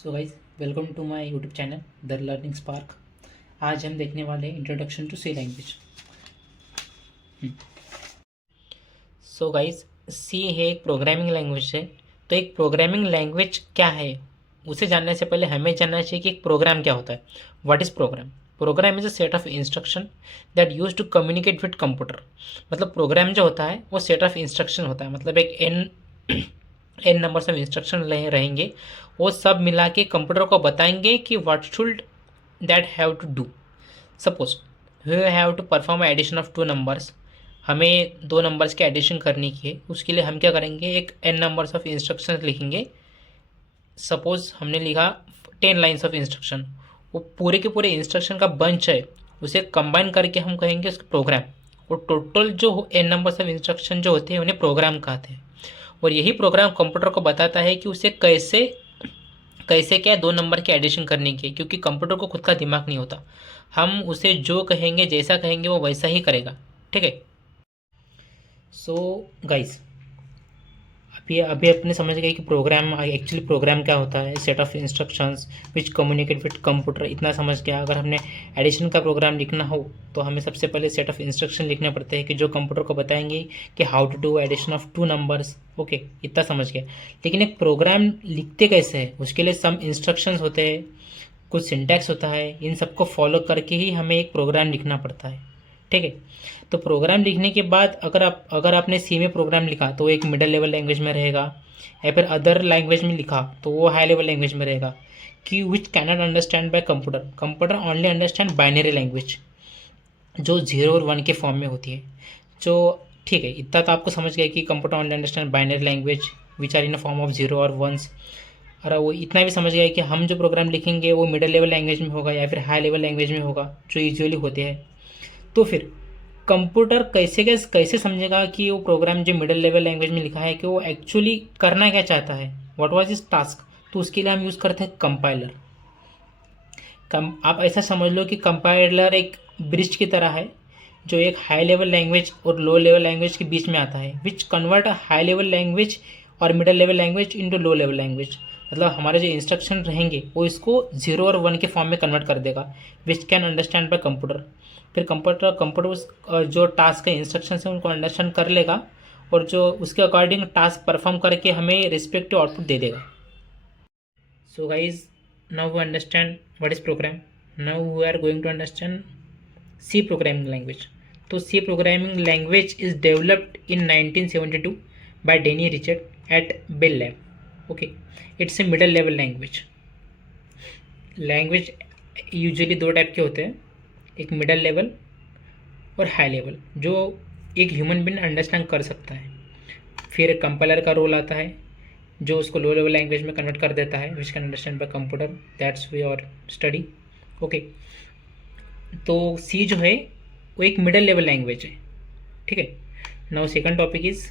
So guys welcome to my YouTube channel the learning spark. आज हम देखने वाले हैं introduction to C language. So guys C है एक प्रोग्रामिंग लैंग्वेज है। तो एक प्रोग्रामिंग लैंग्वेज क्या है उसे जानने से पहले हमें जानना चाहिए कि एक प्रोग्राम क्या होता है। What is program? Program is a set of instruction that use to communicate with computer. मतलब प्रोग्राम जो होता है वो सेट ऑफ इंस्ट्रक्शन होता है। मतलब एक एन नंबर्स ऑफ इंस्ट्रक्शन रहेंगे, वो सब मिला के कंप्यूटर को बताएंगे कि what should that have to do. Suppose you have to perform addition of two numbers. हमें दो नंबर्स की एडिशन करनी है, उसके लिए हम क्या करेंगे, एक एन नंबर्स ऑफ इंस्ट्रक्शन लिखेंगे। सपोज हमने लिखा 10 लाइन्स ऑफ इंस्ट्रक्शन, वो पूरे के पूरे इंस्ट्रक्शन का बंच है, उसे कंबाइन करके हम कहेंगे उसका प्रोग्राम। और टोटल जो एन नंबर्स ऑफ इंस्ट्रक्शन जो होते हैं उन्हें प्रोग्राम कहते हैं। और यही प्रोग्राम कंप्यूटर को बताता है कि उसे कैसे कैसे क्या दो नंबर की एडिशन करनी की, क्योंकि कंप्यूटर को खुद का दिमाग नहीं होता। हम उसे जो कहेंगे, जैसा कहेंगे, वो वैसा ही करेगा। ठीक है। सो गाइस, अभी अभी अपने समझ गए कि प्रोग्राम एक्चुअली प्रोग्राम क्या होता है। Set of instructions which communicate with computer, इतना समझ गया। अगर हमने एडिशन का प्रोग्राम लिखना हो तो हमें सबसे पहले सेट ऑफ इंस्ट्रक्शन लिखने पड़ते हैं कि जो कंप्यूटर को बताएंगे कि how to do addition of two numbers. Okay, इतना समझ गया। लेकिन एक प्रोग्राम लिखते कैसे है, उसके लिए सम इंस्ट्रक्शंस होते हैं, कुछ सिंटैक्स होता है। इन सबको फॉलो करके ही हमें एक प्रोग्राम लिखना पड़ता है। ठीक है। तो प्रोग्राम लिखने के बाद अगर आपने सी में प्रोग्राम लिखा तो वो एक मिडिल लेवल लैंग्वेज में रहेगा, या फिर अदर लैंग्वेज में लिखा तो वो हाई लेवल लैंग्वेज में रहेगा। कि which can not understand by computer. Computer only understand binary language जो 0 और 1 के फॉर्म में होती है। जो ठीक है, इतना तो आपको समझ गया कि computer only understand binary language which are in a form of 0 और 1। और वो इतना भी समझ गया कि हम जो प्रोग्राम लिखेंगे वो मिडिल लेवल लैंग्वेज में होगा या फिर हाई लेवल लैंग्वेज में होगा, जो यूजुअली होते हैं। तो फिर कंप्यूटर कैसे समझेगा कि वो प्रोग्राम जो मिडिल लेवल लैंग्वेज में लिखा है कि वो एक्चुअली करना क्या चाहता है, व्हाट वाज इज टास्क। तो उसके लिए हम यूज़ करते हैं कंपाइलर। आप ऐसा समझ लो कि कंपाइलर एक ब्रिज की तरह है, जो एक हाई लेवल लैंग्वेज और लो लेवल लैंग्वेज के बीच में आता है, which convert a high level language और middle level language into low level language. मतलब हमारे जो इंस्ट्रक्शन रहेंगे वो इसको 0 और 1 के फॉर्म में कन्वर्ट कर देगा, विच कैन अंडरस्टैंड बाय कंप्यूटर। फिर कंप्यूटर उस जो टास्क है, इंस्ट्रक्शन है, उनको अंडरस्टैंड कर लेगा और जो उसके अकॉर्डिंग टास्क परफॉर्म करके हमें रिस्पेक्टिव आउटपुट दे देगा। So guys, now we understand what is program. Now we are going to understand C programming language. तो C programming language is developed in 1972 by Danny Richard at Bell Lab. Okay, it's a middle level language. Language usually दो type के होते हैं, एक middle level और high level, जो एक human being understand कर सकता है। फिर कंपाइलर का रोल आता है जो उसको लो लेवल लैंग्वेज में कन्वर्ट कर देता है, which can understand by computer. That's we और स्टडी। ओके, तो सी जो है वो एक मिडल लेवल लैंग्वेज है। ठीक है। Now second topic is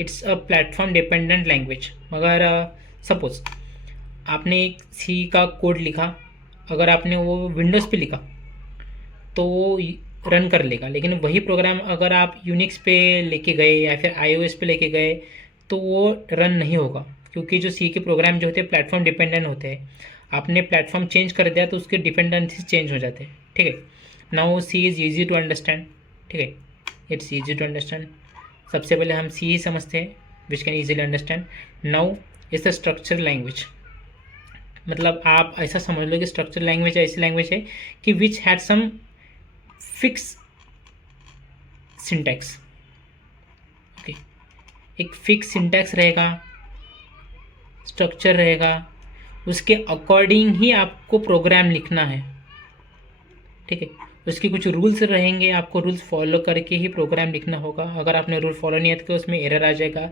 it's a platform dependent language. अगर सपोज आपने एक सी का कोड लिखा, अगर आपने वो विंडोज़ पे लिखा तो वो रन कर लेगा, लेकिन वही प्रोग्राम अगर आप यूनिक्स पे लेके गए या फिर आईओएस पे लेके गए तो वो रन नहीं होगा, क्योंकि जो सी के प्रोग्राम जो होते हैं प्लेटफॉर्म डिपेंडेंट होते हैं। आपने प्लेटफॉर्म चेंज कर दिया तो उसके डिपेंडेंसीज चेंज हो जाते हैं। ठीक है। Now C is easy to understand. ठीक है, इट्स ईजी टू अंडरस्टैंड। सबसे पहले हम सी ही समझते हैं, which can easily understand. Now is the structure language. मतलब आप ऐसा समझ लो कि स्ट्रक्चर लैंग्वेज ऐसी लैंग्वेज है कि which had some fix syntax. Okay, एक फिक्स सिंटैक्स रहेगा, स्ट्रक्चर रहेगा, उसके अकॉर्डिंग ही आपको प्रोग्राम लिखना है। ठीक है। उसके कुछ रूल्स रहेंगे, आपको रूल्स फॉलो करके ही प्रोग्राम लिखना होगा। अगर आपने रूल फॉलो नहीं किया तो उसमें एरर आ जाएगा,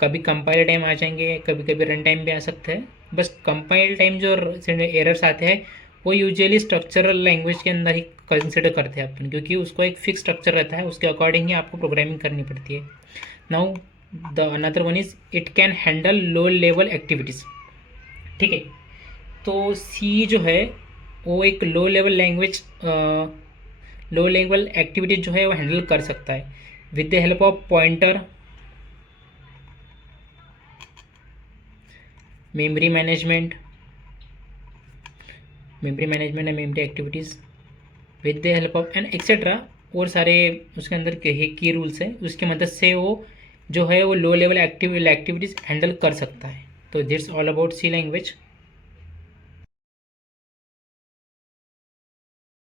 कभी कंपाइल टाइम आ जाएंगे, कभी कभी रन टाइम भी आ सकता है। बस कंपाइल टाइम जो एरर्स आते हैं वो यूजुअली स्ट्रक्चरल लैंग्वेज के अंदर ही कंसिडर करते हैं अपन, क्योंकि उसको एक फिक्स स्ट्रक्चर रहता है, उसके अकॉर्डिंग ही आपको प्रोग्रामिंग करनी पड़ती है। Now the another one is it can handle low level activities. ठीक है। तो सी जो है वो एक लो लेवल एक्टिविटीज जो है वो हैंडल कर सकता है with the help of pointer, memory management, memory management and memory activities with the help of and etcetera, और सारे उसके अंदर की रूल्स हैं, उसकी मदद से वो जो है वो लो लेवल एक्टिविटीज़ हैंडल कर सकता है। तो that's all about C language.